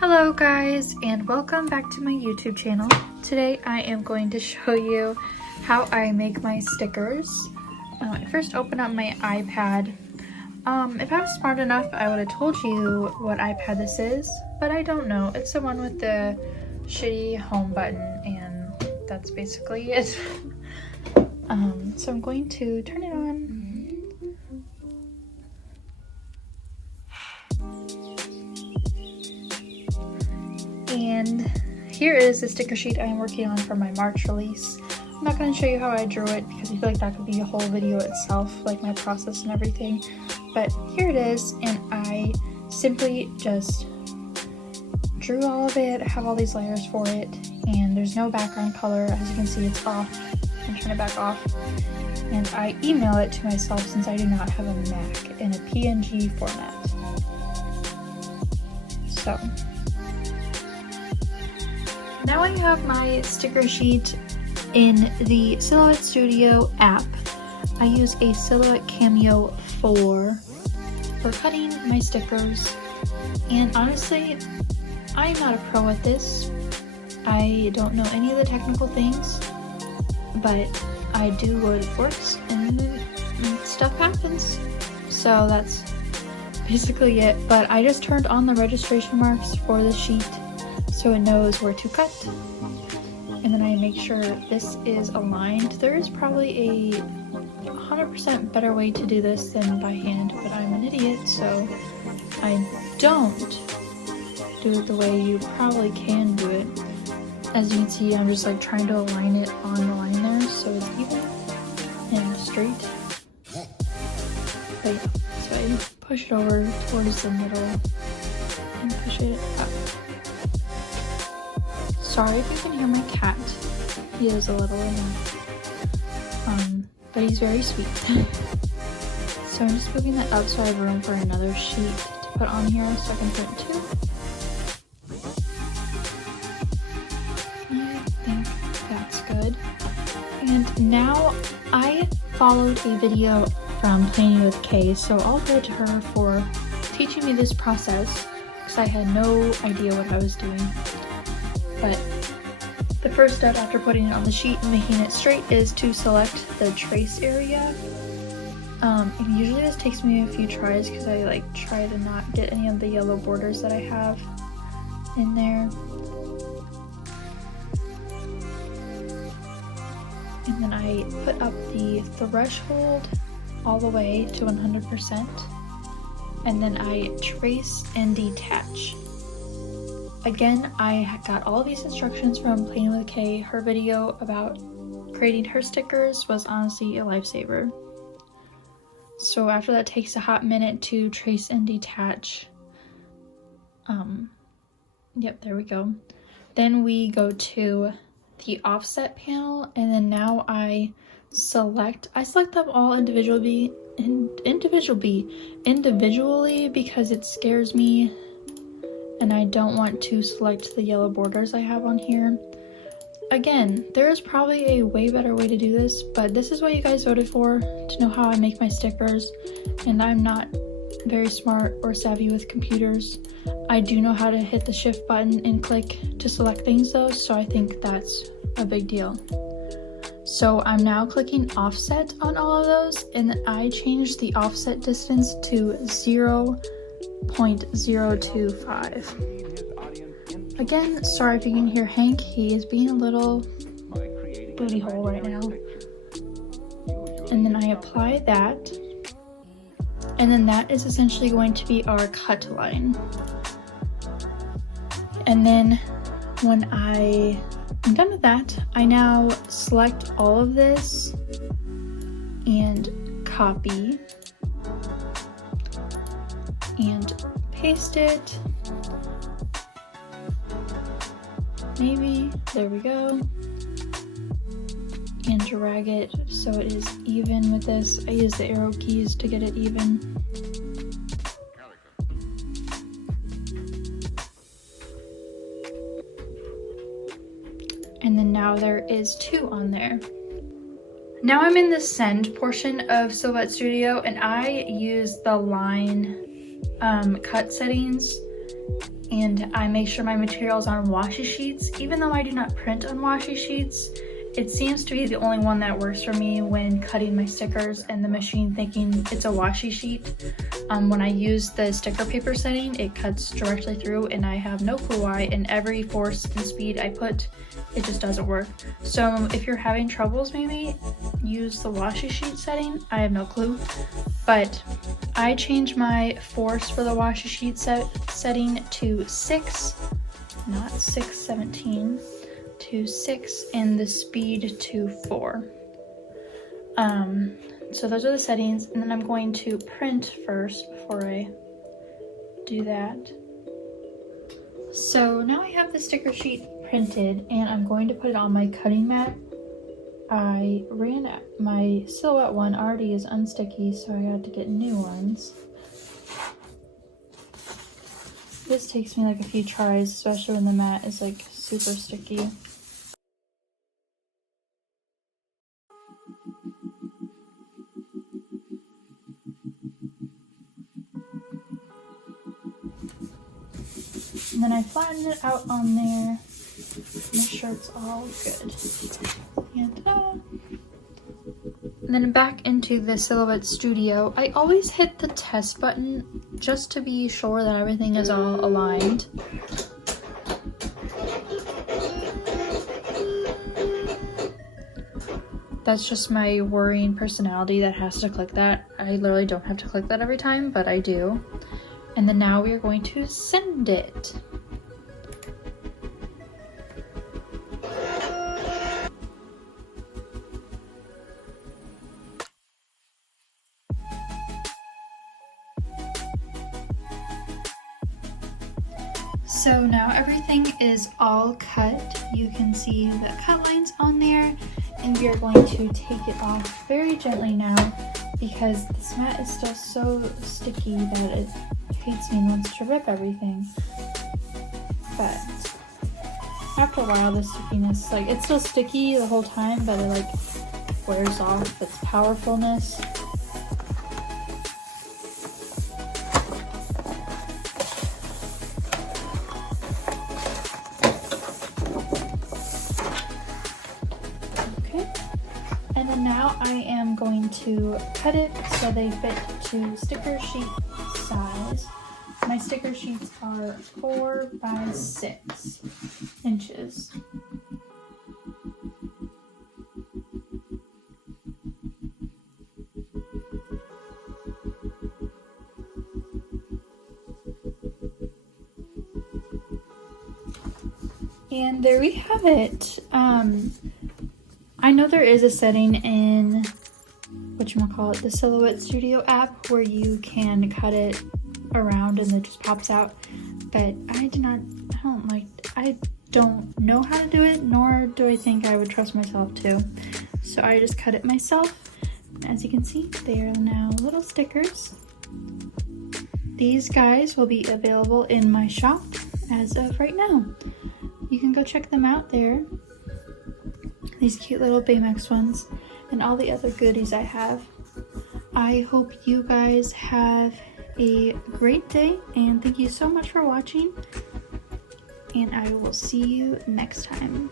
Hello guys, and welcome back to my YouTube channel. Today I am going to show you how I make my stickers. I first open up my iPad. If I was smart enough, I would have told you what iPad this is, but I don't know. It's the one with the shitty home button, and that's basically it. So I'm going to turn it on. And here is the sticker sheet I am working on for my March release. I'm not going to show you how I drew it because I feel like that could be a whole video itself, like my process and everything. But here it is, and I simply just drew all of it. I have all these layers for it, and there's no background color. As you can see, it's off. I'm turning it back off. And I email it to myself since I do not have a Mac in a PNG format. So now I have my sticker sheet in the Silhouette Studio app. I use a Silhouette Cameo 4 for cutting my stickers, and honestly, I'm not a pro at this. I don't know any of the technical things, but I do what works and stuff happens. So that's basically it, but I just turned on the registration marks for the sheet so it knows where to cut, and then I make sure this is aligned. There is probably a 100% better way to do this than by hand, but I'm an idiot, so I don't do it the way you probably can do it. As you can see, I'm just like trying to align it on the line there so it's even and straight. But yeah, so I push it over towards the middle and push it up. Sorry if you can hear my cat. He is a little annoying. But he's very sweet. So I'm just moving that up so I have room for another sheet to put on here so I can print two. I think that's good. And now I followed a video from Planning with Kay, so I'll go to her for teaching me this process because I had no idea what I was doing. But the first step after putting it on the sheet and making it straight is to select the trace area. And usually this takes me a few tries because I like try to not get any of the yellow borders that I have in there. And then I put up the threshold all the way to 100%. And then I trace and detach. Again, I got all these instructions from Planning with Kay. Her video about creating her stickers was honestly a lifesaver. So after that takes a hot minute to trace and detach. Yep, there we go. Then we go to the offset panel, and then now I select them all individually because it scares me. And I don't want to select the yellow borders I have on here. Again, there is probably a way better way to do this, but this is what you guys voted for, to know how I make my stickers. And I'm not very smart or savvy with computers. I do know how to hit the shift button and click to select things though, so I think that's a big deal. So I'm now clicking offset on all of those, and I changed the offset distance to 0.025. Again, sorry if you can hear Hank, he is being a little booty hole right now. And then I apply that, and then that is essentially going to be our cut line. And then when I am done with that, I now select all of this and copy and paste it. Maybe, there we go. And drag it so it is even with this. I use the arrow keys to get it even. And then now there is 2 on there. Now I'm in the send portion of Silhouette Studio, and I use the line cut settings and I make sure my material is on washi sheets. Even though I do not print on washi sheets, it seems to be the only one that works for me when cutting my stickers and the machine thinking it's a washi sheet. When I use the sticker paper setting, it cuts directly through and I have no clue why, and every force and speed I put, it just doesn't work. So if you're having troubles, maybe use the washi sheet setting. I have no clue, but I changed my force for the washi sheet setting to 6, not 617, to 6, and the speed to 4. So those are the settings, and then I'm going to print first before I do that. So now I have the sticker sheet printed, and I'm going to put it on my cutting mat. I ran my silhouette one already is unsticky, so I had to get new ones. This takes me like a few tries, especially when the mat is like super sticky. And then I flatten it out on there. Make sure it's all good. And then back into the Silhouette Studio. I always hit the test button just to be sure that everything is all aligned. That's just my worrying personality that has to click that. I literally don't have to click that every time, but I do. And then now we are going to send it. So now everything is all cut. You can see the cut lines on there, and we are going to take it off very gently now because this mat is still so sticky that it hates me and wants to rip everything. But after a while, the stickiness, like, it's still sticky the whole time, but it like wears off its powerfulness. And then now I am going to cut it so they fit to sticker sheet size. My sticker sheets are 4 by 6 inches. And there we have it. I know there is a setting in whatchamacallit, the Silhouette Studio app where you can cut it around and it just pops out, but I don't know how to do it, nor do I think I would trust myself to. So I just cut it myself. As you can see, they are now little stickers. These guys will be available in my shop as of right now. You can go check them out there. These cute little Baymax ones, and all the other goodies I have. I hope you guys have a great day, and thank you so much for watching, and I will see you next time.